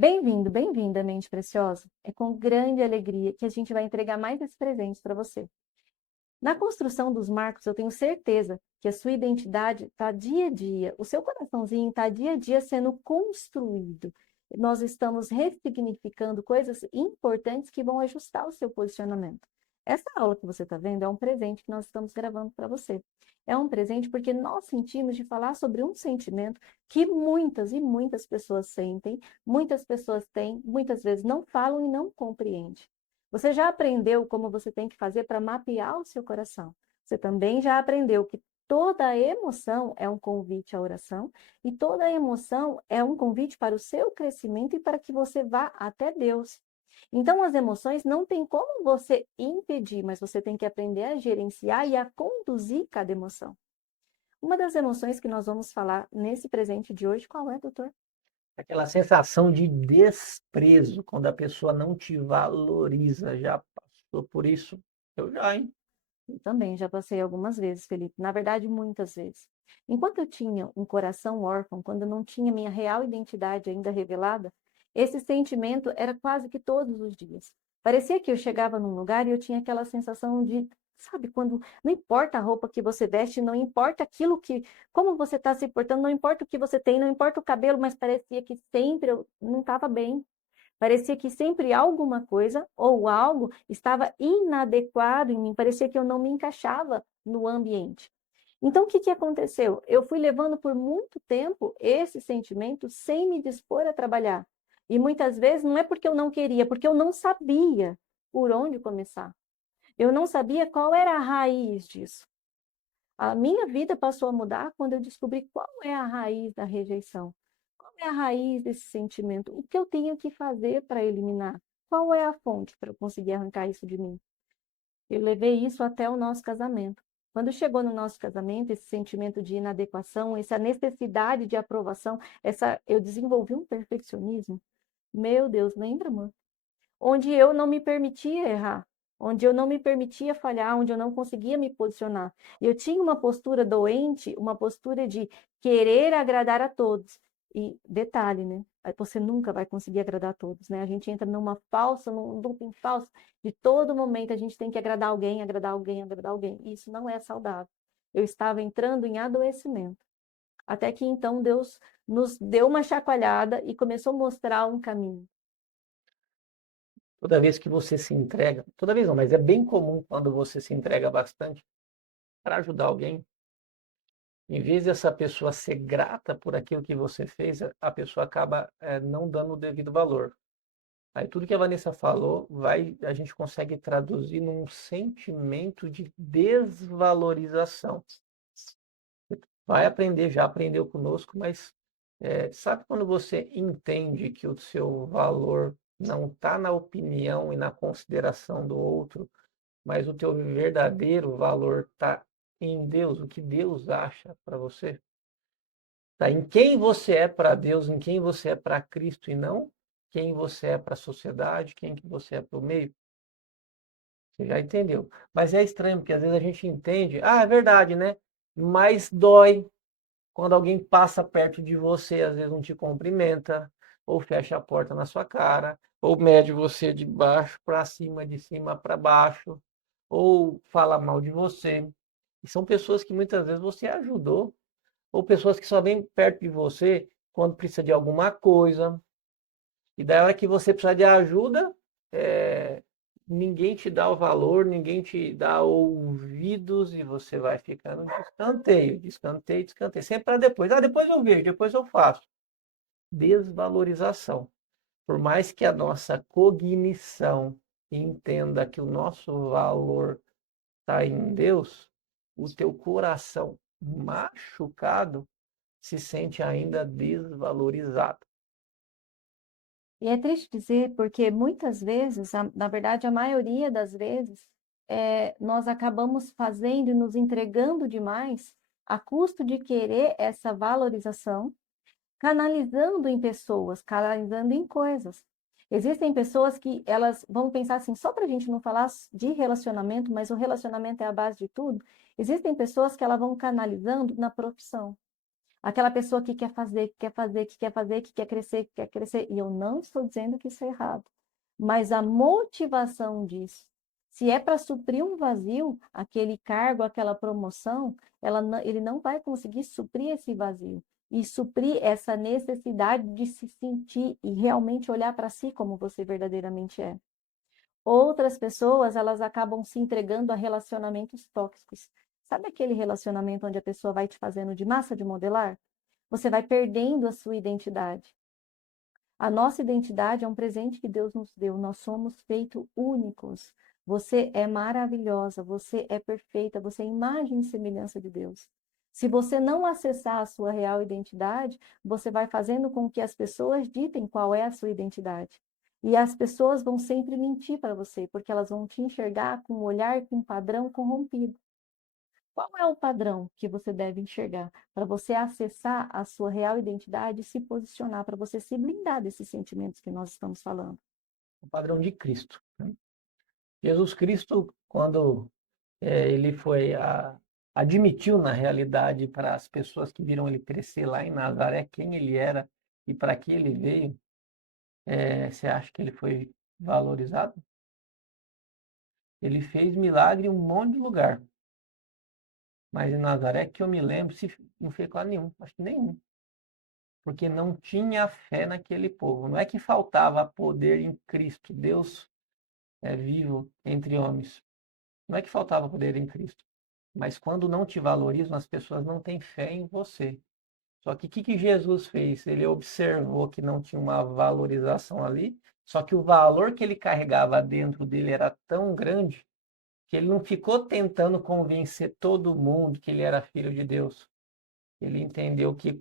Bem-vindo, bem-vinda, mente preciosa. É com grande alegria que a gente vai entregar mais esse presente para você. Na construção dos marcos, eu tenho certeza que a sua identidade está dia a dia, o seu coraçãozinho está dia a dia sendo construído. Nós estamos ressignificando coisas importantes que vão ajustar o seu posicionamento. Essa aula que você está vendo é um presente que nós estamos gravando para você. É um presente porque nós sentimos de falar sobre um sentimento que muitas e muitas pessoas sentem, muitas pessoas têm, muitas vezes não falam e não compreendem. Você já aprendeu como você tem que fazer para mapear o seu coração. Você também já aprendeu que toda emoção é um convite à oração e toda emoção é um convite para o seu crescimento e para que você vá até Deus. Então, as emoções não tem como você impedir, mas você tem que aprender a gerenciar e a conduzir cada emoção. Uma das emoções que nós vamos falar nesse presente de hoje, qual é, doutor? Aquela sensação de desprezo, quando a pessoa não te valoriza. Já passou por isso? Eu já, hein? Eu também já passei algumas vezes, Felipe, na verdade, muitas vezes. Enquanto eu tinha um coração órfão, quando eu não tinha minha real identidade ainda revelada, esse sentimento era quase que todos os dias. Parecia que eu chegava num lugar e eu tinha aquela sensação de, sabe, quando não importa a roupa que você veste, não importa aquilo que, como você está se portando, não importa o que você tem, não importa o cabelo, mas parecia que sempre eu não estava bem. Parecia que sempre alguma coisa ou algo estava inadequado em mim, parecia que eu não me encaixava no ambiente. Então, o que que aconteceu? Eu fui levando por muito tempo esse sentimento sem me dispor a trabalhar. E muitas vezes não é porque eu não queria, porque eu não sabia por onde começar. Eu não sabia qual era a raiz disso. A minha vida passou a mudar quando eu descobri qual é a raiz da rejeição. Qual é a raiz desse sentimento? O que eu tenho que fazer para eliminar? Qual é a fonte para eu conseguir arrancar isso de mim? Eu levei isso até o nosso casamento. Quando chegou no nosso casamento, esse sentimento de inadequação, essa necessidade de aprovação, eu desenvolvi um perfeccionismo. Meu Deus, lembra, amor? Onde eu não me permitia errar, onde eu não me permitia falhar, onde eu não conseguia me posicionar. Eu tinha uma postura doente, uma postura de querer agradar a todos. E detalhe, né? Você nunca vai conseguir agradar a todos, né? A gente entra num looping falso, de todo momento a gente tem que agradar alguém, agradar alguém, agradar alguém. Isso não é saudável. Eu estava entrando em adoecimento. Até que então Deus nos deu uma chacoalhada e começou a mostrar um caminho. Toda vez que você se entrega, toda vez não, mas é bem comum quando você se entrega bastante para ajudar alguém, em vez dessa pessoa ser grata por aquilo que você fez, a pessoa acaba não dando o devido valor. Aí tudo que a Vanessa falou, a gente consegue traduzir num sentimento de desvalorização. Vai aprender, já aprendeu conosco, mas sabe quando você entende que o seu valor não está na opinião e na consideração do outro, mas o teu verdadeiro valor está em Deus, o que Deus acha para você? Tá em quem você é para Deus, em quem você é para Cristo e não quem você é para a sociedade, quem que você é para o meio. Você já entendeu. Mas é estranho, porque às vezes a gente entende, é verdade, né? Mas dói quando alguém passa perto de você, às vezes não te cumprimenta, ou fecha a porta na sua cara, ou mede você de baixo para cima, de cima para baixo, ou fala mal de você. E são pessoas que muitas vezes você ajudou, ou pessoas que só vêm perto de você quando precisa de alguma coisa. E da hora que você precisa de ajuda, eh, ninguém te dá o valor, ninguém te dá ouvidos e você vai ficando de escanteio, de escanteio, de escanteio. Sempre para depois. Depois eu vejo, depois eu faço. Desvalorização. Por mais que a nossa cognição entenda que o nosso valor está em Deus, o teu coração machucado se sente ainda desvalorizado. E é triste dizer, porque muitas vezes, na verdade, a maioria das vezes, nós acabamos fazendo e nos entregando demais a custo de querer essa valorização, canalizando em pessoas, canalizando em coisas. Existem pessoas que elas vão pensar assim, só para a gente não falar de relacionamento, mas o relacionamento é a base de tudo. Existem pessoas que elas vão canalizando na profissão. Aquela pessoa que quer fazer, que quer fazer, que quer fazer, que quer crescer, que quer crescer. E eu não estou dizendo que isso é errado, mas a motivação disso, se é para suprir um vazio, aquele cargo, aquela promoção, ele não vai conseguir suprir esse vazio e suprir essa necessidade de se sentir e realmente olhar para si como você verdadeiramente é. Outras pessoas, elas acabam se entregando a relacionamentos tóxicos. Sabe aquele relacionamento onde a pessoa vai te fazendo de massa de modelar? Você vai perdendo a sua identidade. A nossa identidade é um presente que Deus nos deu. Nós somos feitos únicos. Você é maravilhosa, você é perfeita, você é imagem e semelhança de Deus. Se você não acessar a sua real identidade, você vai fazendo com que as pessoas ditem qual é a sua identidade. E as pessoas vão sempre mentir para você, porque elas vão te enxergar com um olhar, com um padrão corrompido. Qual é o padrão que você deve enxergar para você acessar a sua real identidade e se posicionar, para você se blindar desses sentimentos que nós estamos falando? O padrão de Cristo, né? Jesus Cristo, quando ele admitiu na realidade para as pessoas que viram ele crescer lá em Nazaré quem ele era e para que ele veio, você acha que ele foi valorizado? Ele fez milagre em um monte de lugar, mas em Nazaré que eu me lembro, se não fez quase nenhum, acho que nenhum, porque não tinha fé naquele povo. Não é que faltava poder em Cristo, Deus é vivo entre homens. Não é que faltava poder em Cristo, mas quando não te valorizam, as pessoas não têm fé em você. Só que o que Jesus fez? Ele observou que não tinha uma valorização ali, só que o valor que ele carregava dentro dele era tão grande que ele não ficou tentando convencer todo mundo que ele era filho de Deus. Ele entendeu que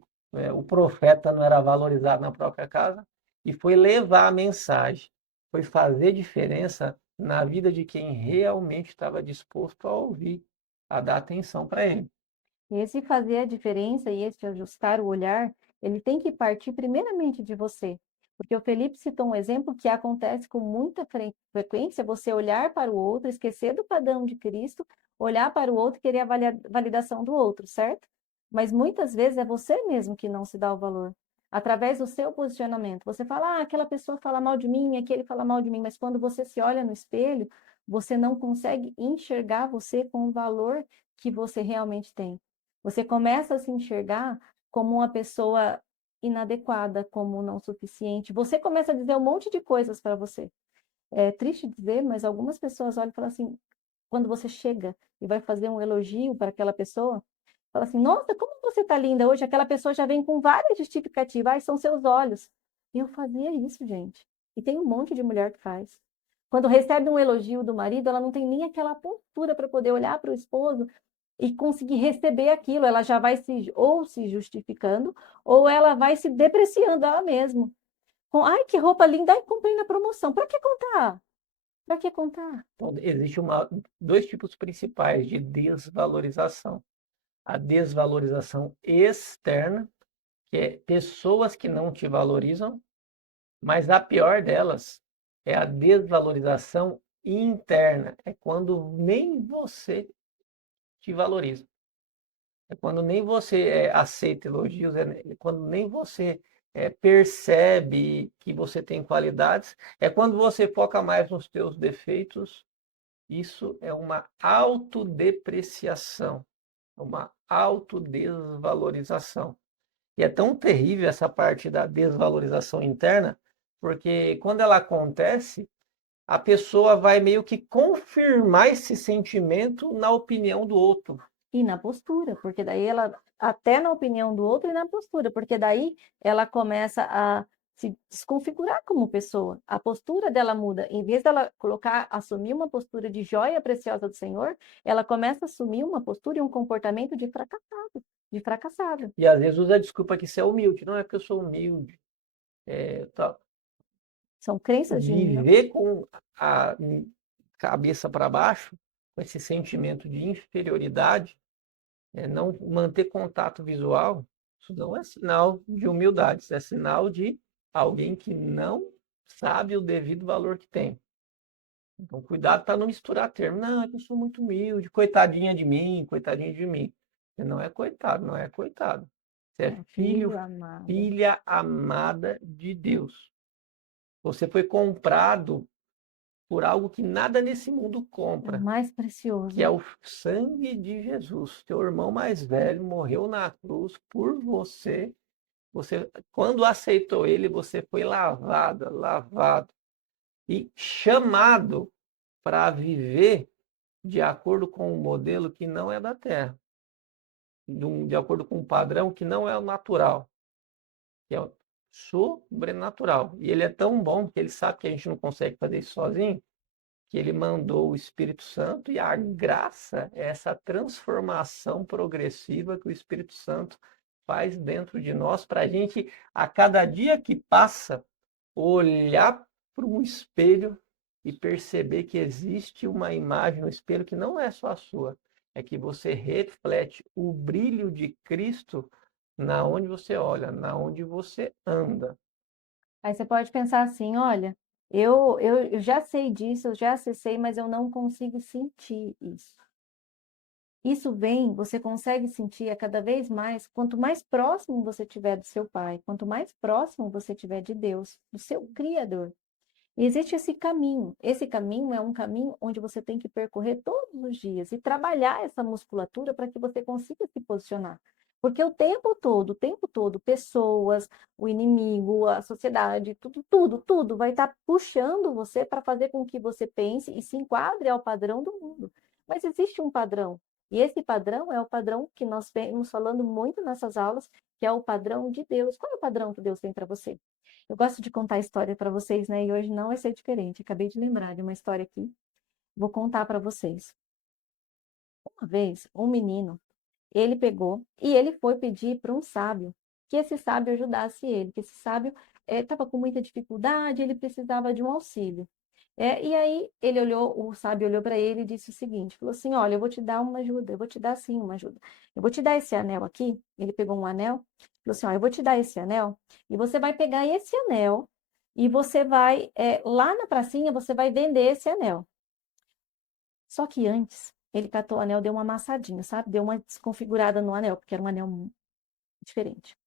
o profeta não era valorizado na própria casa e foi levar a mensagem, foi fazer diferença na vida de quem realmente estava disposto a ouvir, a dar atenção para ele. Esse fazer a diferença e esse ajustar o olhar, ele tem que partir primeiramente de você. Porque o Felipe citou um exemplo que acontece com muita frequência, você olhar para o outro, esquecer do padrão de Cristo, olhar para o outro e querer a validação do outro, certo? Mas muitas vezes é você mesmo que não se dá o valor. Através do seu posicionamento. Você fala, ah, aquela pessoa fala mal de mim, aquele fala mal de mim, mas quando você se olha no espelho, você não consegue enxergar você com o valor que você realmente tem. Você começa a se enxergar como uma pessoa inadequada, como não suficiente. Você começa a dizer um monte de coisas para você. É triste dizer, mas algumas pessoas olham e falam assim, quando você chega e vai fazer um elogio para aquela pessoa, fala assim, nossa, como você está linda hoje. Aquela pessoa já vem com várias justificativas, são seus olhos. Eu fazia isso, gente. E tem um monte de mulher que faz. Quando recebe um elogio do marido, ela não tem nem aquela postura para poder olhar para o esposo e conseguir receber aquilo. Ela já vai se justificando, ou ela vai se depreciando ela mesma. Com, ai, que roupa linda, ai, comprei na promoção. Para que contar? Para que contar? Então, existe dois tipos principais de desvalorização. A desvalorização externa, que é pessoas que não te valorizam, mas a pior delas é a desvalorização interna. É quando nem você te valoriza. É quando nem você aceita elogios, é quando nem você percebe que você tem qualidades, é quando você foca mais nos teus defeitos. Isso é uma autodepreciação, uma autodesvalorização. E é tão terrível essa parte da desvalorização interna, porque quando ela acontece, a pessoa vai meio que confirmar esse sentimento na opinião do outro. E na postura, porque daí ela, até na opinião do outro e na postura, porque daí ela começa a se desconfigurar como pessoa. A postura dela muda. Em vez dela assumir uma postura de joia preciosa do Senhor, ela começa a assumir uma postura e um comportamento de fracassado, de fracassada. E às vezes usa a desculpa que você é humilde. Não é que eu sou humilde. São crenças de Viver com a cabeça para baixo, com esse sentimento de inferioridade, não manter contato visual, isso não é sinal de humildade, isso é sinal de alguém que não sabe o devido valor que tem. Então, cuidado para não misturar termos. Não, é que eu sou muito humilde, coitadinha de mim, coitadinho de mim. Você não é coitado, não é coitado. Você é filho, amado. filha amada de Deus. Você foi comprado por algo que nada nesse mundo É o compra, mais que precioso. é o sangue de Jesus. Teu irmão mais velho morreu na cruz por você. Você, quando aceitou ele, você foi lavado e chamado para viver de acordo com um modelo que não é da terra, de acordo com um padrão que não é o natural, que é o sobrenatural. E ele é tão bom que ele sabe que a gente não consegue fazer isso sozinho, que ele mandou o Espírito Santo, e a graça é essa transformação progressiva que o Espírito Santo faz dentro de nós, para a gente, a cada dia que passa, olhar para um espelho e perceber que existe uma imagem no espelho que não é só a sua, é que você reflete o brilho de Cristo na onde você olha, na onde você anda. Aí você pode pensar assim, olha, eu já sei disso, eu já acessei, mas eu não consigo sentir isso. Isso vem, você consegue sentir a cada vez mais, quanto mais próximo você tiver do seu Pai, quanto mais próximo você tiver de Deus, do seu Criador. E existe esse caminho. Esse caminho é um caminho onde você tem que percorrer todos os dias e trabalhar essa musculatura para que você consiga se posicionar. Porque o tempo todo, pessoas, o inimigo, a sociedade, tudo vai estar puxando você para fazer com que você pense e se enquadre ao padrão do mundo. Mas existe um padrão. E esse padrão é o padrão que nós vemos falando muito nessas aulas, que é o padrão de Deus. Qual é o padrão que Deus tem para você? Eu gosto de contar história para vocês, né? E hoje não vai ser diferente. Acabei de lembrar de uma história aqui. Vou contar para vocês. Uma vez, um menino, ele pegou e ele foi pedir para um sábio que esse sábio ajudasse ele, que esse sábio estava com muita dificuldade, ele precisava de um auxílio. E aí ele olhou, o sábio olhou para ele e disse o seguinte, falou assim, olha, eu vou te dar uma ajuda, eu vou te dar sim uma ajuda. Eu vou te dar esse anel aqui. Ele pegou um anel, falou assim, ó, eu vou te dar esse anel e você vai pegar esse anel e você vai, lá na pracinha, você vai vender esse anel. Só que antes, ele catou o anel, deu uma amassadinha, sabe? Deu uma desconfigurada no anel, porque era um anel diferente.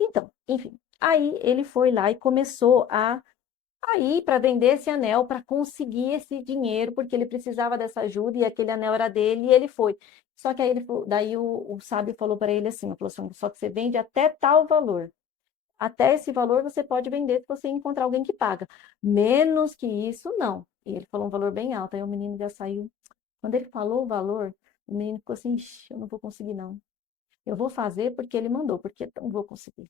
Então, enfim, aí ele foi lá e começou a ir para vender esse anel, para conseguir esse dinheiro, porque ele precisava dessa ajuda e aquele anel era dele, e ele foi. Só que aí daí o sábio falou para ele assim, falou assim, só que você vende até tal valor. Até esse valor você pode vender se você encontrar alguém que paga. Menos que isso, não. E ele falou um valor bem alto, aí o menino já saiu. Quando ele falou o valor, o menino ficou assim, "Ixi, eu não vou conseguir, não. Eu vou fazer porque ele mandou, porque eu não vou conseguir."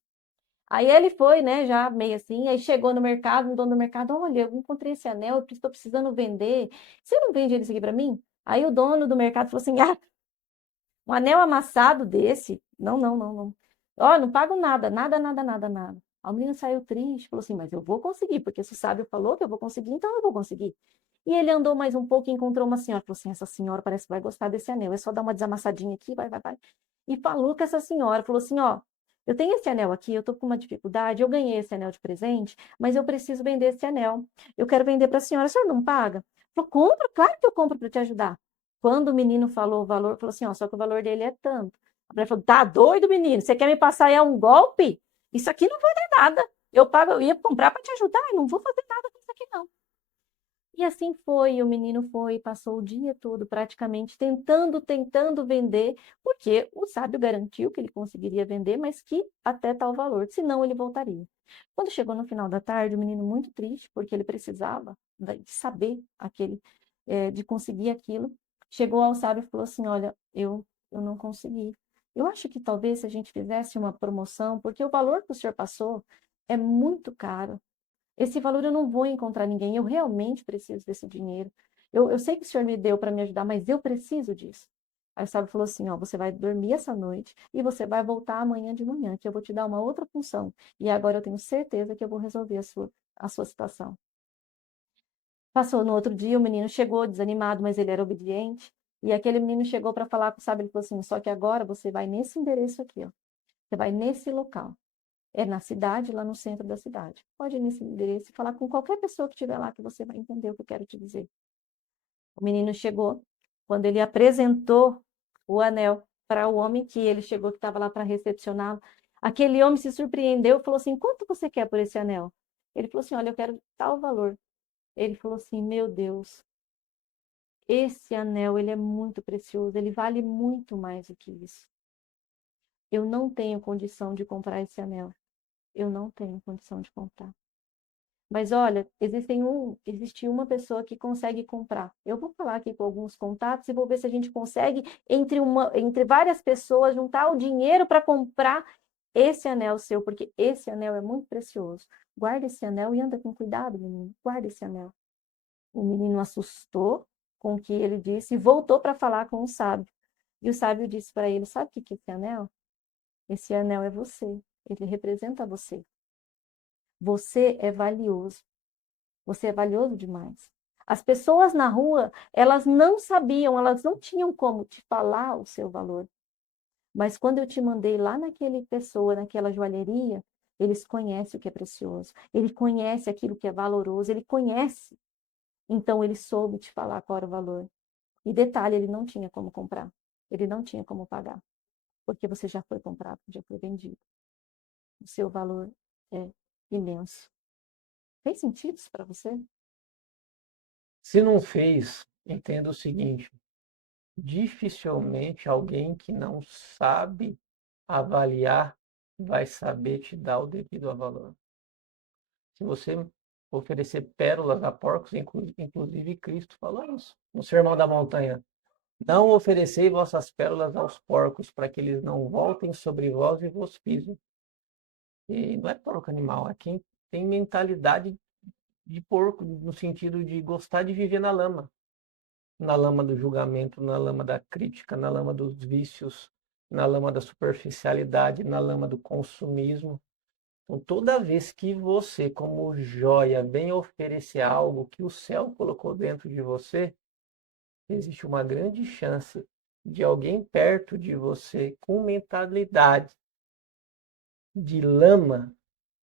Aí ele foi, né, já meio assim, aí chegou no mercado, no dono do mercado, olha, eu encontrei esse anel, eu estou precisando vender. Você não vende isso aqui para mim? Aí o dono do mercado falou assim, ah, um anel amassado desse? Não, não, não, não. Ó, não pago nada, nada, nada, nada, nada. A menina saiu triste, falou assim, mas eu vou conseguir, porque se o sábio falou que eu vou conseguir, então eu vou conseguir. E ele andou mais um pouco e encontrou uma senhora. Falou assim, essa senhora parece que vai gostar desse anel. É só dar uma desamassadinha aqui, vai. E falou com essa senhora, falou assim, ó, eu tenho esse anel aqui, eu tô com uma dificuldade, eu ganhei esse anel de presente, mas eu preciso vender esse anel. Eu quero vender para a senhora não paga? Falou, compra, claro que eu compro para te ajudar. Quando o menino falou o valor, falou assim, ó, só que o valor dele é tanto. A mulher falou, tá doido, menino? Você quer me passar aí um golpe? Isso aqui não vai dar nada. Eu pago, eu ia comprar para te ajudar, eu não vou fazer nada com isso aqui, não. E assim foi, o menino foi, passou o dia todo praticamente tentando vender, porque o sábio garantiu que ele conseguiria vender, mas que até tal valor, senão ele voltaria. Quando chegou no final da tarde, o menino muito triste, porque ele precisava de saber de conseguir aquilo, chegou ao sábio e falou assim, olha, eu não consegui. Eu acho que talvez se a gente fizesse uma promoção, porque o valor que o senhor passou é muito caro. Esse valor eu não vou encontrar ninguém, eu realmente preciso desse dinheiro. Eu sei que o senhor me deu para me ajudar, mas eu preciso disso. Aí o sábio falou assim, ó, você vai dormir essa noite e você vai voltar amanhã de manhã, que eu vou te dar uma outra função. E agora eu tenho certeza que eu vou resolver a sua situação. Passou no outro dia, o menino chegou desanimado, mas ele era obediente. E aquele menino chegou para falar com o sábio, ele falou assim, só que agora você vai nesse endereço aqui, ó. Você vai nesse local. É na cidade, lá no centro da cidade. Pode ir nesse endereço e falar com qualquer pessoa que estiver lá, que você vai entender o que eu quero te dizer. O menino chegou, quando ele apresentou o anel para o homem que ele chegou, que estava lá para recepcioná-lo, Aquele homem se surpreendeu e falou assim: quanto você quer por esse anel? Ele falou assim: olha, eu quero tal valor. Ele falou assim: meu Deus, esse anel, ele é muito precioso, ele vale muito mais do que isso. Eu não tenho condição de comprar esse anel. Eu não tenho condição de comprar. Mas olha, existe uma pessoa que consegue comprar. Eu vou falar aqui com alguns contatos e vou ver se a gente consegue, entre várias pessoas, juntar o dinheiro para comprar esse anel seu, porque esse anel é muito precioso. Guarda esse anel e anda com cuidado, menino. Guarda esse anel. O menino assustou com o que ele disse e voltou para falar com o sábio. E o sábio disse para ele: sabe o que é esse anel? Esse anel é você. Ele representa você. Você é valioso. Você é valioso demais. As pessoas na rua, elas não sabiam, elas não tinham como te falar o seu valor. Mas quando eu te mandei lá naquele pessoa, naquela joalheria, eles conhecem o que é precioso. Ele conhece aquilo que é valoroso, ele conhece. Então ele soube te falar qual era o valor. E detalhe, ele não tinha como comprar. Ele não tinha como pagar, porque você já foi comprado, já foi vendido. O seu valor é imenso. Fez sentido isso para você? Se não fez, entenda o seguinte: dificilmente alguém que não sabe avaliar vai saber te dar o devido valor. Se você oferecer pérolas a porcos, inclusive Cristo falou isso no Sermão da Montanha: não oferecei vossas pérolas aos porcos, para que eles não voltem sobre vós e vos pisem. E não é porco animal, é quem tem mentalidade de porco, no sentido de gostar de viver na lama do julgamento, na lama da crítica, na lama dos vícios, na lama da superficialidade, na lama do consumismo. Então, toda vez que você, como joia, vem oferecer algo que o céu colocou dentro de você, existe uma grande chance de alguém perto de você com mentalidade de lama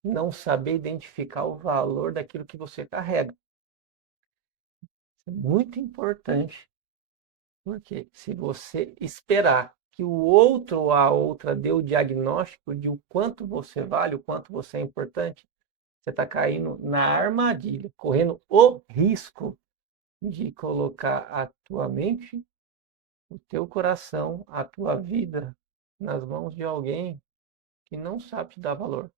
não saber identificar o valor daquilo que você carrega. Isso é muito importante, porque se você esperar que o outro ou a outra dê o diagnóstico de o quanto você vale, o quanto você é importante, você está caindo na armadilha, correndo o risco de colocar a tua mente, o teu coração, a tua vida nas mãos de alguém que não sabe te dar valor.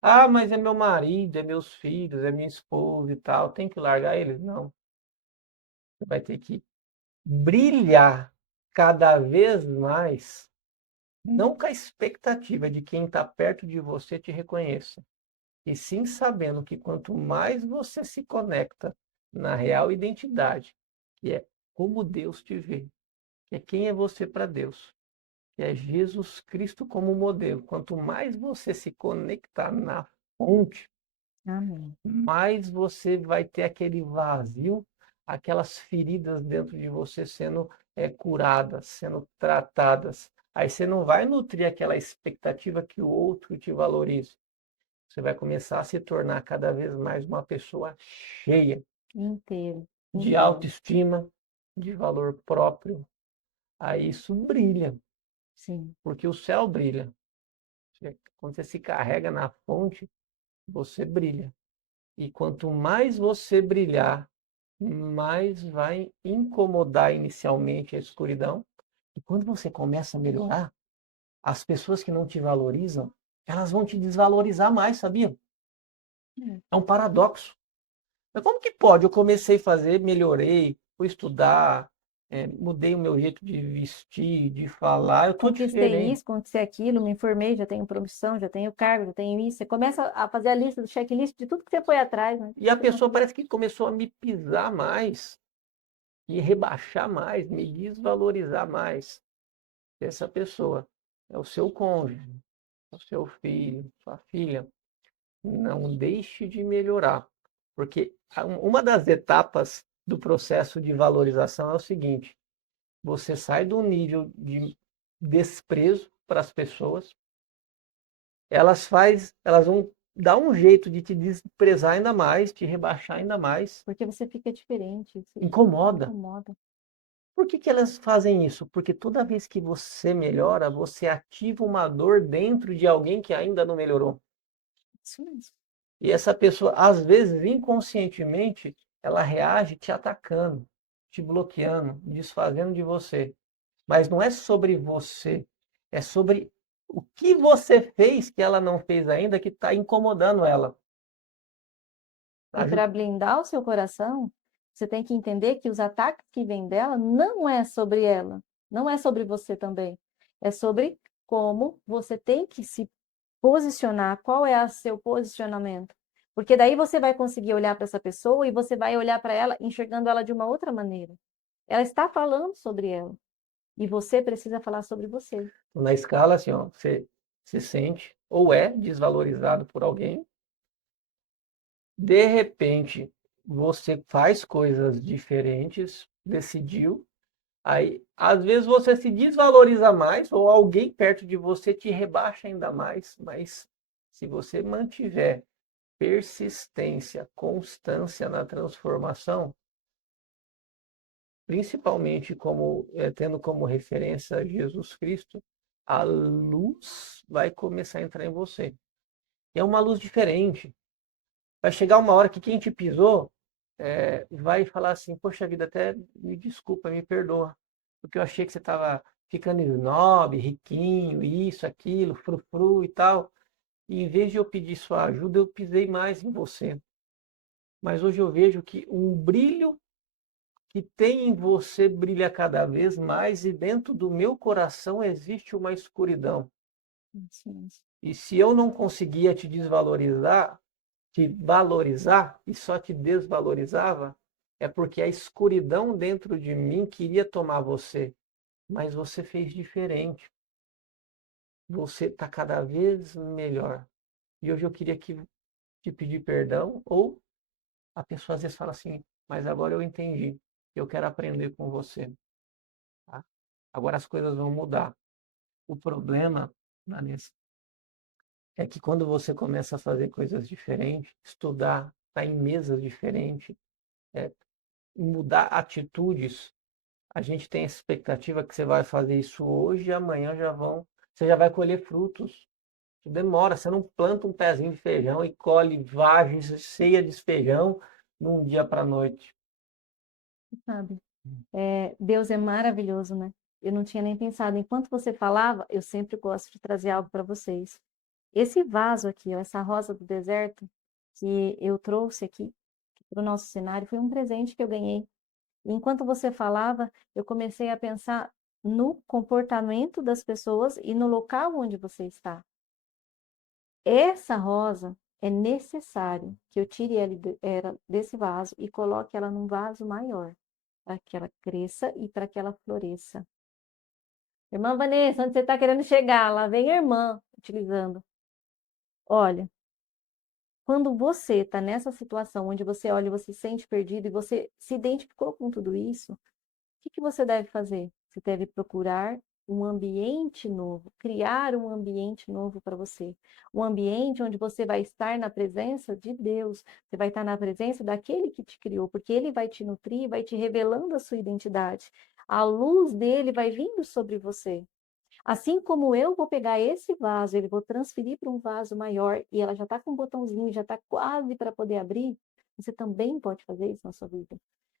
Ah, mas é meu marido, é meus filhos, é minha esposa e tal, tem que largar eles? Não. Você vai ter que brilhar cada vez mais, não com a expectativa de quem está perto de você te reconheça, e sim sabendo que quanto mais você se conecta na real identidade, que é como Deus te vê, que é quem é você para Deus, que é Jesus Cristo como modelo, quanto mais você se conectar na fonte, Amém. mais você vai ter aquele vazio, aquelas feridas dentro de você sendo curadas, sendo tratadas. Aí você não vai nutrir aquela expectativa que o outro te valorize. Você vai começar a se tornar cada vez mais uma pessoa cheia Inteiro, de inteiro. autoestima, de valor próprio. Aí isso brilha, Sim. porque o céu brilha. Quando você se carrega na fonte, você brilha. E quanto mais você brilhar, mais vai incomodar inicialmente a escuridão. E quando você começa a melhorar, as pessoas que não te valorizam, elas vão te desvalorizar mais, sabia? É um paradoxo. Mas como que pode? Eu comecei a fazer, melhorei, fui estudar, mudei o meu jeito de vestir, de falar, eu tô Conquistei diferente. isso, conquistei aquilo, me informei, já tenho promoção, já tenho cargo, já tenho isso. Você começa a fazer a lista do checklist de tudo que você foi atrás, né? E a Você pessoa conseguiu. parece que começou a me pisar mais, e rebaixar mais, me desvalorizar mais. Essa pessoa é o seu cônjuge, é o seu filho, sua filha. Não deixe de melhorar, porque uma das etapas do processo de valorização é o seguinte: você sai do nível de desprezo para as pessoas, elas vão dar um jeito de te desprezar ainda mais, te rebaixar ainda mais, Porque você fica diferente, você incomoda. incomoda. Por que que elas fazem isso? Porque toda vez que você melhora, você ativa uma dor dentro de alguém que ainda não melhorou. Isso mesmo. E essa pessoa, às vezes, inconscientemente, ela reage te atacando, te bloqueando, desfazendo de você. Mas não é sobre você, é sobre o que você fez que ela não fez ainda, que está incomodando ela. E para blindar o seu coração, você tem que entender que os ataques que vêm dela não é sobre ela, não é sobre você também. É sobre como você tem que se posicionar, qual é o seu posicionamento. Porque daí você vai conseguir olhar para essa pessoa e você vai olhar para ela enxergando ela de uma outra maneira. Ela está falando sobre ela e você precisa falar sobre você. Na escala, assim, ó, você se sente ou é desvalorizado por alguém, de repente você faz coisas diferentes, decidiu, aí às vezes você se desvaloriza mais ou alguém perto de você te rebaixa ainda mais, mas se você mantiver persistência, constância na transformação, principalmente como tendo como referência Jesus Cristo, a luz vai começar a entrar em você. E é uma luz diferente. Vai chegar uma hora que quem te pisou vai falar assim, poxa vida, até me desculpa, me perdoa, porque eu achei que você estava ficando snob, riquinho, isso, aquilo, frufru e tal. E em vez de eu pedir sua ajuda, eu pisei mais em você. Mas hoje eu vejo que um brilho que tem em você brilha cada vez mais e dentro do meu coração existe uma escuridão. Isso mesmo. E se eu não conseguia te desvalorizar, te valorizar e só te desvalorizava, é porque a escuridão dentro de mim queria tomar você, mas você fez diferente. Você está cada vez melhor. E hoje eu queria te pedir perdão, ou a pessoa às vezes fala assim, mas agora eu entendi, eu quero aprender com você. Tá? Agora as coisas vão mudar. O problema, Vanessa, é que quando você começa a fazer coisas diferentes, estudar, estar em mesas diferentes, é, mudar atitudes, a gente tem essa expectativa que você vai fazer isso hoje e amanhã você já vai colher frutos. Demora, você não planta um pezinho de feijão e colhe vagens cheia de feijão num dia para a noite. Sabe? Deus é maravilhoso, né? Eu não tinha nem pensado. Enquanto você falava, eu sempre gosto de trazer algo para vocês. Esse vaso aqui, ó, essa rosa do deserto que eu trouxe aqui para o nosso cenário, foi um presente que eu ganhei. E enquanto você falava, eu comecei a pensar no comportamento das pessoas e no local onde você está. Essa rosa é necessário que eu tire ela desse vaso e coloque ela num vaso maior, para que ela cresça e para que ela floresça. Irmã Vanessa, onde você está querendo chegar? Lá vem a irmã utilizando. Olha, quando você está nessa situação onde você olha e você se sente perdido e você se identificou com tudo isso, o que que você deve fazer? Você deve procurar um ambiente novo, criar um ambiente novo para você. Um ambiente onde você vai estar na presença de Deus, você vai estar na presença daquele que te criou, porque ele vai te nutrir, vai te revelando a sua identidade. A luz dele vai vindo sobre você. Assim como eu vou pegar esse vaso, ele vou transferir para um vaso maior e ela já está com um botãozinho, já está quase para poder abrir, você também pode fazer isso na sua vida.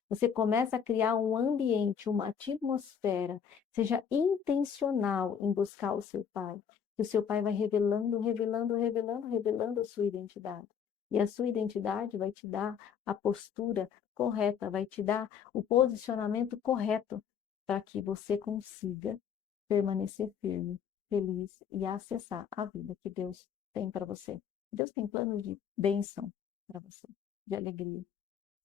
Você começa a criar um ambiente, uma atmosfera, seja intencional em buscar o seu pai. Que o seu pai vai revelando, revelando, revelando, revelando a sua identidade. E a sua identidade vai te dar a postura correta, vai te dar o posicionamento correto para que você consiga permanecer firme, feliz e acessar a vida que Deus tem para você. Deus tem planos de bênção para você, de alegria.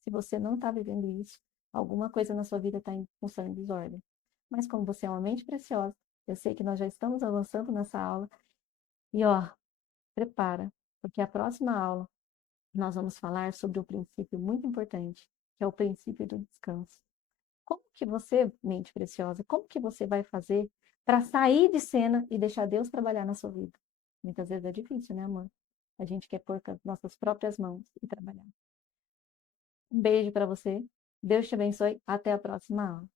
Se você não está vivendo isso, alguma coisa na sua vida está em função em desordem. Mas como você é uma mente preciosa, eu sei que nós já estamos avançando nessa aula. E ó, prepara, porque a próxima aula nós vamos falar sobre um princípio muito importante, que é o princípio do descanso. Como que você, mente preciosa, como que você vai fazer para sair de cena e deixar Deus trabalhar na sua vida? Muitas vezes é difícil, né, amor? A gente quer pôr com as nossas próprias mãos e trabalhar. Um beijo para você. Deus te abençoe. Até a próxima aula.